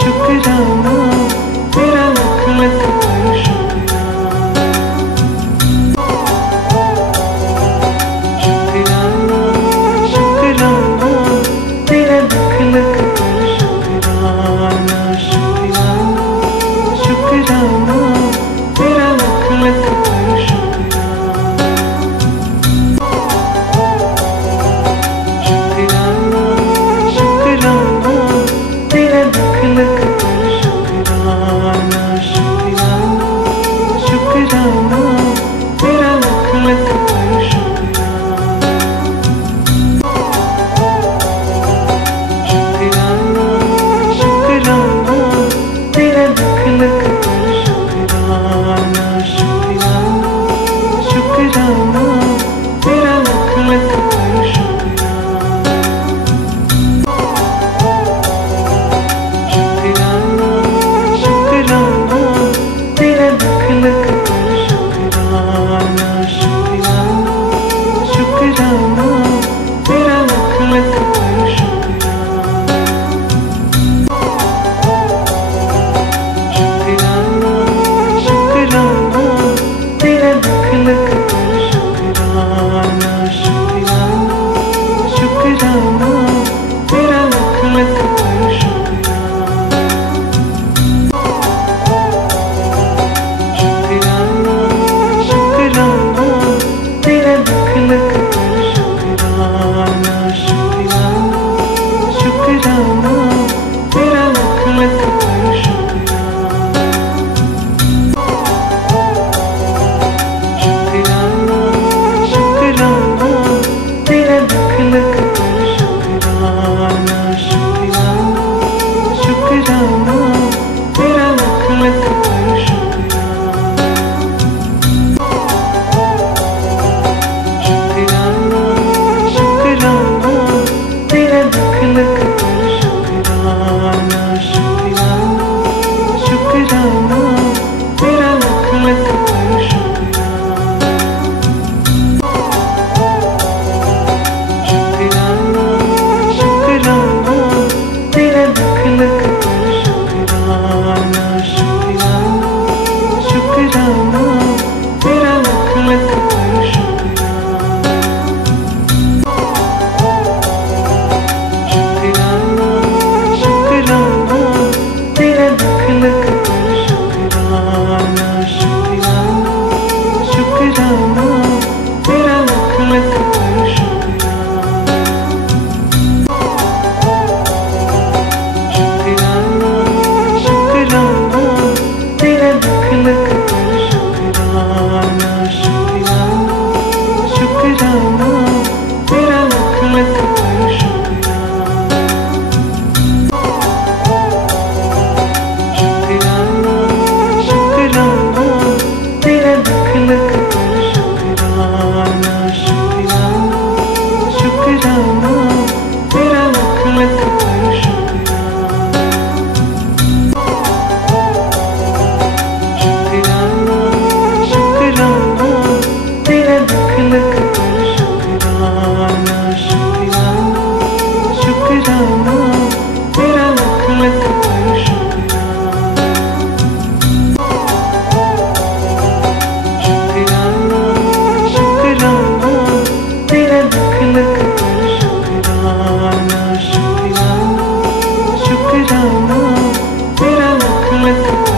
शुक्राना तेरा लख लख कर शुक्राना शुक्राना तेरा लख लख कर शुक्राना शुक्राना शुक्राना तेरा लख लख कर शुक्राना शुक्राना तेरा लख लख कर शुक्राना शुक्राना शुक्राना तेरा लख लख कर शुक्राना शुक्राना तेरा लख लख कर शुक्राना शुक्राना शुक्राना तेरा लख लख कर शुक्राना शुक्राना तेरा लख लख कर शुक्राना शुक्राना शुक्राना तेरा लख लख कर शुक्राना शुक्राना तेरा लख लख कर शुक्राना शुक्राना शुक्राना तेरा लख लख कर शुक्राना शुक्राना तेरा लख लख कर शुक्राना शुक्राना शुक्राना तेरा लख लख कर शुक्राना शुक्राना तेरा लख लख कर शुक्राना शुक्राना शुक्राना तेरा लख लख कर शुक्राना शुक्राना तेरा लख लख कर शुक्राना शुक्राना शुक्राना तेरा लख लख कर शुक्राना शुक्राना तेरा लख लख कर शुक्राना शुक्राना शुक्राना तेरा लख लख कर शुक्राना शुक्राना तेरा लख लख कर शुक्राना शुक्राना शुक्राना तेरा लख लख कर शुक्राना शुक्राना तेरा लख लख कर शुक्राना शुक्राना शुक्राना तेरा लख लख कर शुक्राना शुक्राना तेरा लख लख कर शुक्राना शुक्राना शुक्राना तेरा लख लख कर शुक्राना शुक्राना तेरा लख लख कर शुक्राना शुक्राना शुक्राना तेरा लख लख कर शुक्राना शुक्राना तेरा लख लख कर शुक्राना शुक्राना शुक्राना तेरा लख लख